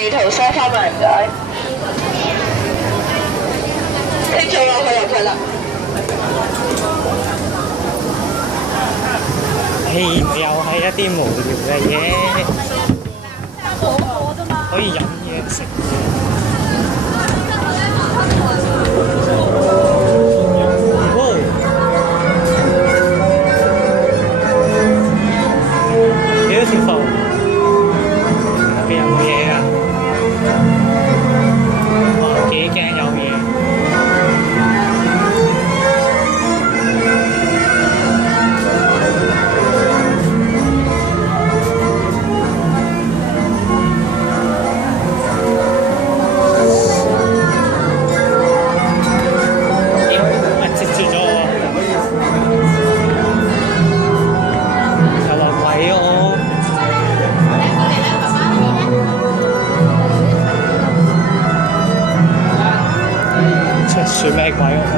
地圖 set 翻埋唔該。聽咗落去入去啦。又係一啲無聊嘅嘢，可以飲嘢食。Beautiful， 入邊有冇嘢㗎？哇，幾驚有嘢。算咩鬼嗰個？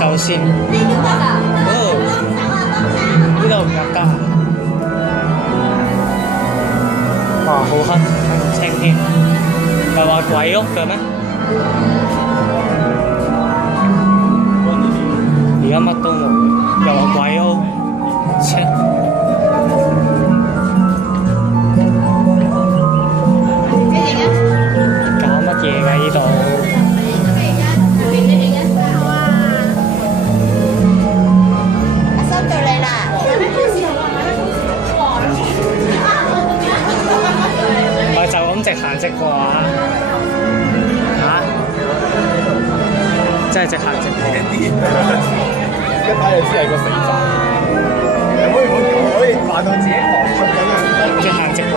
就先。呢度唔入得。哇！好黑，睇唔清添。唔係話鬼屋嘅咩？而家乜都冇，又話鬼屋，切！搞乜嘢㗎呢度？阿生到你啦！我就咁直行直過啊！真係直行直過。一睇就知係個死法，可以扮到自己狂出咁樣，直行直過。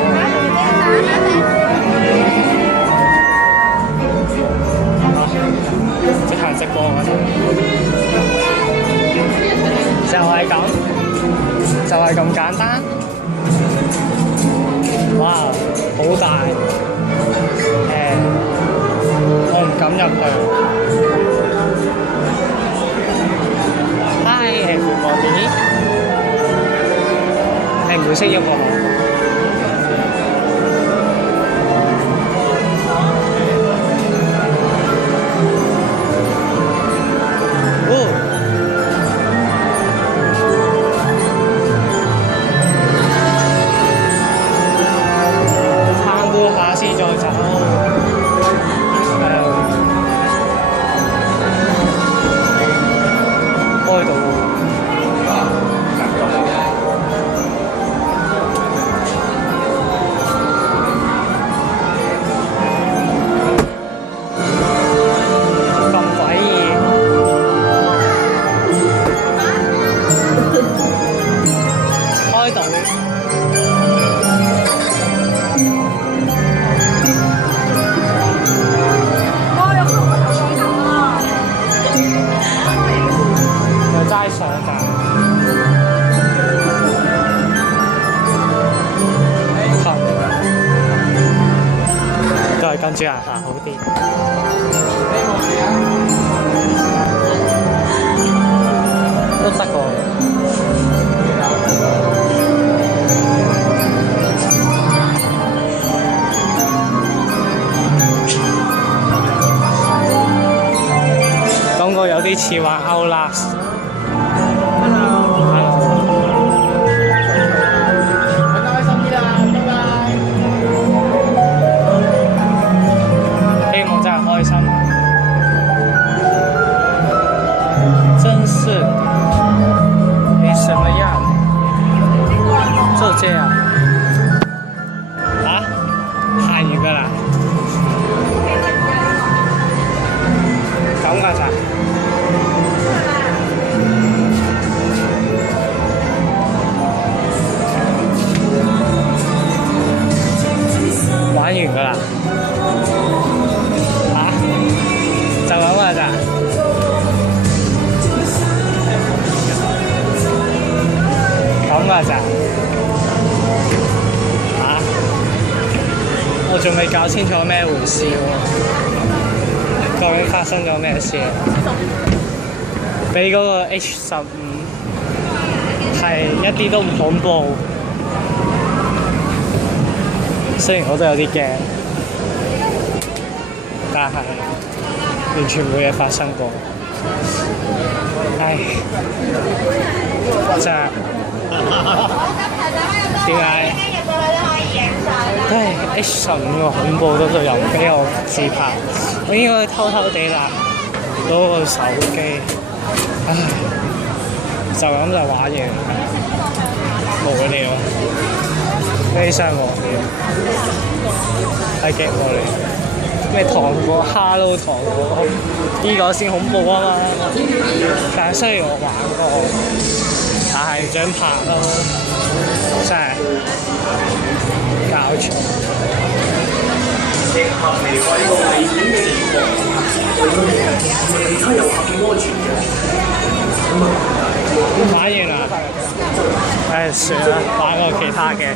直行直過嗰度，就係咁，就係咁簡單。哇，好大！我唔敢入去。Everybody， 係唔會識喐個我。參觀下先再走。開到。齋上㗎，都係跟住行好啲。都得個。感覺有啲似玩 Outlast。開心，真是，你什麼樣？就這樣，啊？行完㗎啦？咁㗎咋？玩完㗎啦？就咁㗎咋？咁㗎咋？啊？我我仲未搞清楚咩回事喎，究竟發生咗咩事？比嗰個 H15係一啲都唔恐怖，雖然我都有啲驚，但係完全冇嘢發生過。唉，真係點解？唉 ，H15個恐怖嗰度又唔俾我自拍，我應該偷偷地啦攞個手機，唉，就咁就玩嘢，無聊，悲傷無聊，係極無聊。咩糖果 Hello 糖果，呢個先恐怖啊嘛！但係雖然我玩過，但係唔想拍咯，真係搞錯。玩完啦，唉算啦，玩個其他嘅。